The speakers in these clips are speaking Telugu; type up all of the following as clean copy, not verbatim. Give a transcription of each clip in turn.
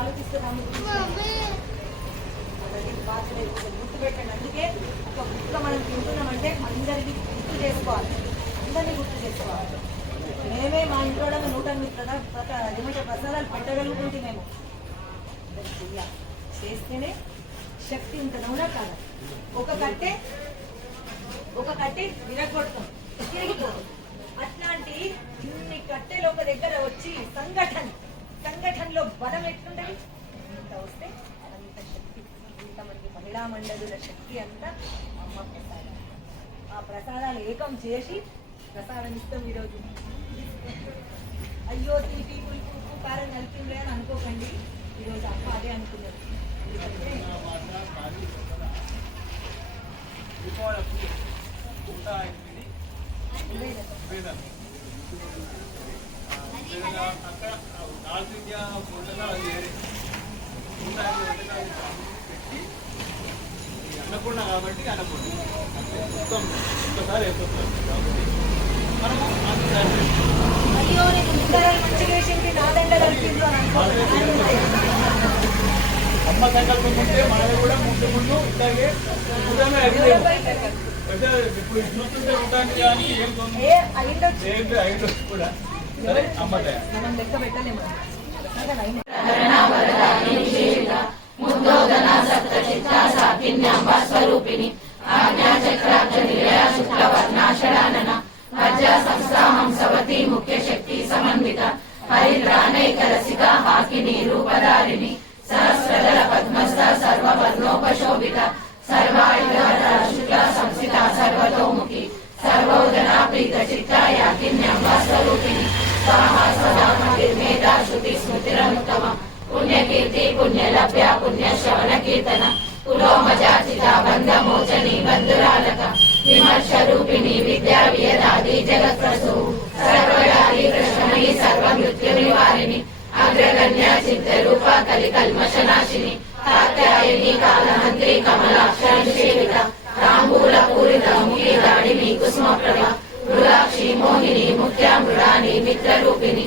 ఆలోచిస్తున్నాము గుర్తుపెట్టండి. అందుకే ఒక గుర్తులో మనం తింటున్నామంటే అందరికీ గుర్తు చేసుకోవాలి, అందరినీ గుర్తు చేసుకోవాలి. మేమే మా ఇంట్లో 108 ఏమంటే ప్రసాదాలు పెట్టగలుగుతుంది. మేము చేస్తేనే శక్తి ఉంటుంది. అవునా కాదా? ఒక కట్టె విరగొడతాం, తిరిగిపోతాం. అట్లాంటి ఇన్ని కట్టెలు ఒక దగ్గర వచ్చి సంఘటనలో బలం ఎట్లుంటది? ఇంత వస్తే అంత శక్తి, ఇంతమంది మహిళా మండలుల శక్తి అంతా అమ్మ ప్రసాదం. ఆ ప్రసాదాలు ఏకం చేసి ప్రసాదం ఇస్తాం ఈరోజు. అయ్యో తీపి పులుపు ఉప్పు కారం కలిపిందే అని అనుకోకండి. ఈరోజు అమ్మ అదే అనుకున్నారు. ఎందుకంటే అన్నపూర్ణ కాబట్టి అన్నపూర్ణ మొత్తం ఒక్కసారి అయిపోతుంది కాబట్టి మనము అయ్యో నేను మంచిగా వేసింది నా దండ కలిపింది అని అమ్మ సంకల్పం ఉంటే మనది కూడా ముందు ఇట్లాగే ఇప్పుడు చూస్తుంటే ఉండడానికి కానీ ఏం అయ్యిండొచ్చు కూడా. సరే అమ్మ మనం లెక్క పెట్టలేము. స్వరూపిణి సంస్థాంసవతి ముఖ్య శక్తి సమన్విత హరిద్రానైకరసిక హాకిని రూపధారిణి సహస్రదళ పద్మస్థ సర్వవర్ణోపశోభిత సర్వాయుధర శుక్ల సంస్థిత సర్వతోముఖి సర్వోదనా ప్రీత చిత్తాయాకిన్యంబ స్వరూపిణి స్వాహా సదా మతిర్మేధా శృతి స్మృతిరనుత్తమ పుణ్యకీర్తి పుణ్యలభ్య పుణ్యశ్రవణ కీర్తన పులోమజాచిత బంధమోచని బంధురాలక విమర్శ రూపిణి విద్యా వియదాది జగత్ప్రసూ సర్వయాది ప్రశ్నని సర్వ మృత్యు నివారిణి అగ్రగణ్య చిత్త రూప కలి కల్మషనాశిని కాత్యాయని కాలహంత్రి కమలాక్షరిసేవిత తాంబూల పూరిత ముఖి దాడిని కుసుమప్రభ మృగాక్షి మోహిని ముఖ్య మృడాని మిత్రరూపిణి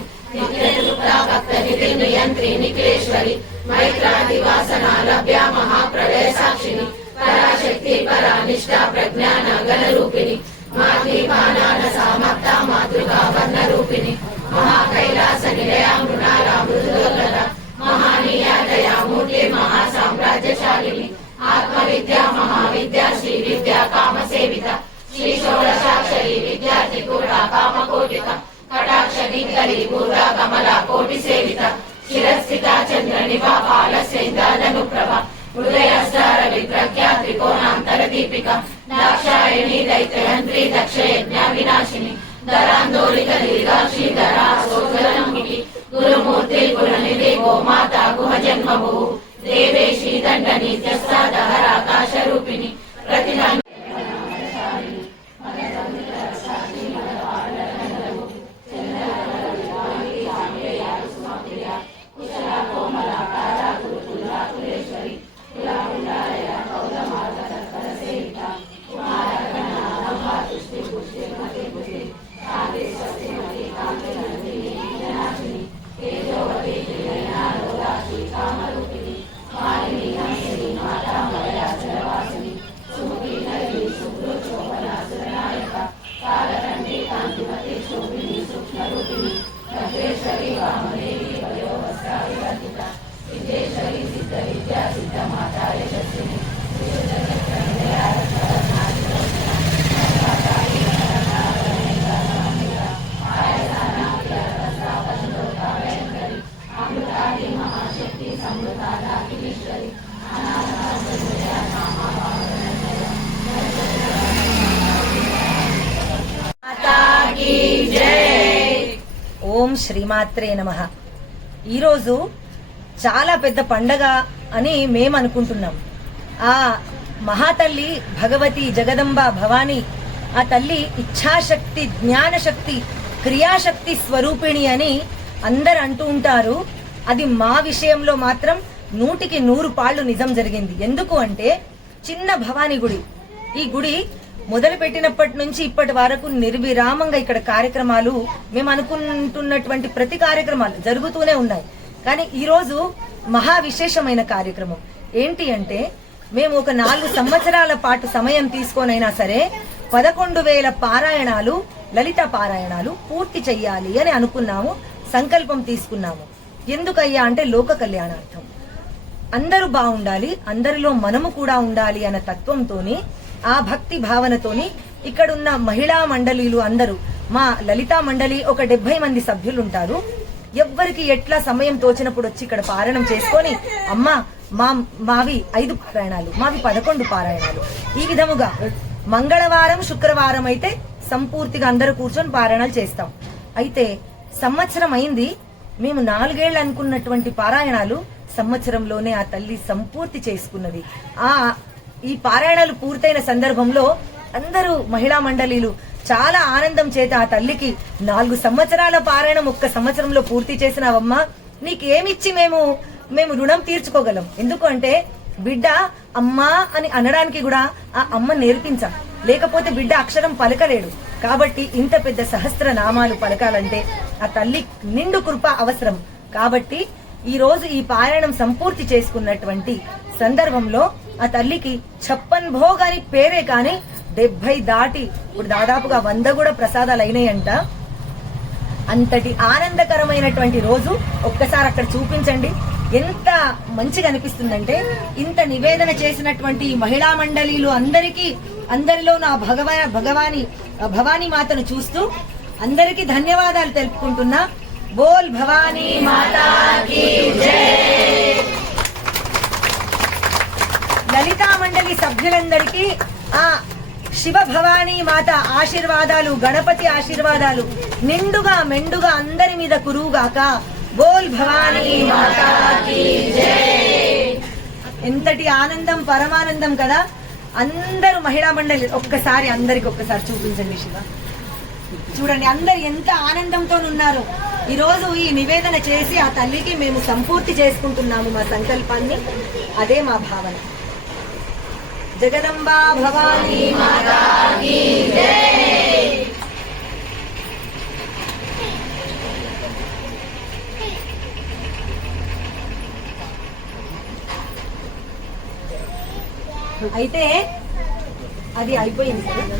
భక్తనిధి నియంత్రి నిఖిలేశ్వరి మైత్రాదివాసన లభ్య మహాప్రళయ సాక్షిని పరాశక్తి పరానిష్ట ప్రజ్ఞాన గణరూపిణి మాతృపానాన సామప్త మాతృకా వర్ణ రూపిణి మహాకైలాస నిలయ మృణాల మృదుర్లత మహానీయ దయామూర్తి మహాసామ్రాజ్యశాలిని ఆత్మవిద్య మహావిద్య శ్రీ విద్య కామసేవిత శ్రీ షోడశాక్షరి విద్యార్థి కూడా కామకోటిక కటాక్ష నికరి పూర్వ కమల కోటి సేవిత శిరస్థిత చంద్ర నిపాల సేంద్రాలను ప్రభ హృదయస్థార విప్రఖ్యా త్రికోణాంతర దీపిక దాక్షాయణి దైత్యయంత్రి దక్ష యజ్ఞ వినాశిని ధరాందోళిక దీర్ఘాక్షి ధరా సోదరముఖి గురుమూర్తి గురునిధి గోమాత గుహ జన్మభూ దేవేశి దండ నిత్యస్థ దహరాకాశ రూపిణి ప్రతి ఓం శ్రీమాత్రే నమః. ఈరోజు చాలా పెద్ద పండగ అని మేము అనుకుంటున్నాం. ఆ మహాతల్లి భగవతి జగదంబ భవానీ, ఆ తల్లి ఇచ్ఛాశక్తి, జ్ఞానశక్తి, క్రియాశక్తి స్వరూపిణి అని అందరు అంటూ ఉంటారు. అది మా విషయంలో మాత్రం 100కి 100 పాళ్ళు నిజం జరిగింది. ఎందుకు అంటే చిన్న భవానీ గుడి, ఈ గుడి మొదలు పెట్టినప్పటి నుంచి ఇప్పటి వరకు నిర్విరామంగా ఇక్కడ కార్యక్రమాలు, మేము అనుకుంటున్నటువంటి ప్రతి కార్యక్రమాలు జరుగుతూనే ఉన్నాయి. కానీ ఈ రోజు మహా విశేషమైన కార్యక్రమం. ఏంటి అంటే మేము ఒక 4 సంవత్సరాల పాటు సమయం తీసుకొనైనా సరే 11,000 పారాయణాలు, లలిత పారాయణాలు పూర్తి చెయ్యాలి అని అనుకున్నాము, సంకల్పం తీసుకున్నాము. ఎందుకయ్యా అంటే లోక కళ్యాణార్థం, అందరూ బాగుండాలి, అందరిలో మనము కూడా ఉండాలి అన్న తత్వంతోని, ఆ భక్తి భావనతోని ఇక్కడున్న మహిళా మండలీలు అందరూ, మా లలితా మండలి ఒక 70 మంది సభ్యులు ఉంటారు. ఎవ్వరికి ఎట్లా సమయం తోచినప్పుడు వచ్చి ఇక్కడ పారాయణం చేసుకొని, అమ్మా మావి 5 పారాయణాలు, మావి 11 పారాయణాలు, ఈ విధముగా మంగళవారం శుక్రవారం అయితే సంపూర్తిగా అందరూ కూర్చొని పారాయణాలు చేస్తాం. అయితే సంవత్సరం అయింది, మేము 4 ఏళ్ళు అనుకున్నటువంటి పారాయణాలు సంవత్సరంలోనే ఆ తల్లి సంపూర్తి చేసుకున్నది. ఈ పారాయణాలు పూర్తయిన సందర్భంలో అందరూ మహిళా మండలీలు చాలా ఆనందం చేత ఆ తల్లికి 4 సంవత్సరాల పారాయణం 1 సంవత్సరంలో పూర్తి చేసినావమ్మా, నీకేమిచ్చి మేము రుణం తీర్చుకోగలం. ఎందుకు అంటే బిడ్డ అమ్మా అని అనడానికి కూడా ఆ అమ్మ నేర్పించాలి, లేకపోతే బిడ్డ అక్షరం పలకలేడు. కాబట్టి ఇంత పెద్ద సహస్ర నామాలు పలకాలంటే ఆ తల్లి నిండు కృప అవసరం. కాబట్టి ఈ రోజు ఈ పారాయణం సంపూర్తి చేసుకున్నటువంటి సందర్భంలో ఆ తల్లికి 56 భోగ్ అని పేరే కానీ 70 దాటి ఇప్పుడు దాదాపుగా 100 కూడా ప్రసాదాలు అయినాయంట. అంతటి ఆనందకరమైనటువంటి రోజు ఒక్కసారి అక్కడ చూపించండి. ఎంత మంచిగా అనిపిస్తుందంటే ఇంత నివేదన చేసినటువంటి మహిళా మండలీలు అందరిలో నా భవానీ మాతను చూస్తూ అందరికీ ధన్యవాదాలు తెలుపుకుంటున్నా. బోల్ భవానీ మాతా కీ జై. లలితా మండలి సభ్యులందరికీ ఆ శివ భవానీ మాత ఆశీర్వాదాలు, గణపతి ఆశీర్వాదాలు నిండుగా మెండుగా అందరి మీద కురువుగాక. బోల్ భవానీ మాతా కీ జై. ఎంతటి ఆనందం, పరమానందం కదా. అందరూ మహిళా మండలి ఒక్కసారి అందరికి ఒక్కసారి చూపించండి. శివ చూడండి అందరు ఎంత ఆనందంతో ఉన్నారు. ఈ రోజు ఈ నివేదన చేసి ఆ తల్లికి మేము సంపూర్తి చేసుకుంటున్నాము మా సంకల్పాన్ని. అదే మా భావన. జగదంబా భవానీ మాతా కీ జై. అయితే అది అయిపోయింది కదా.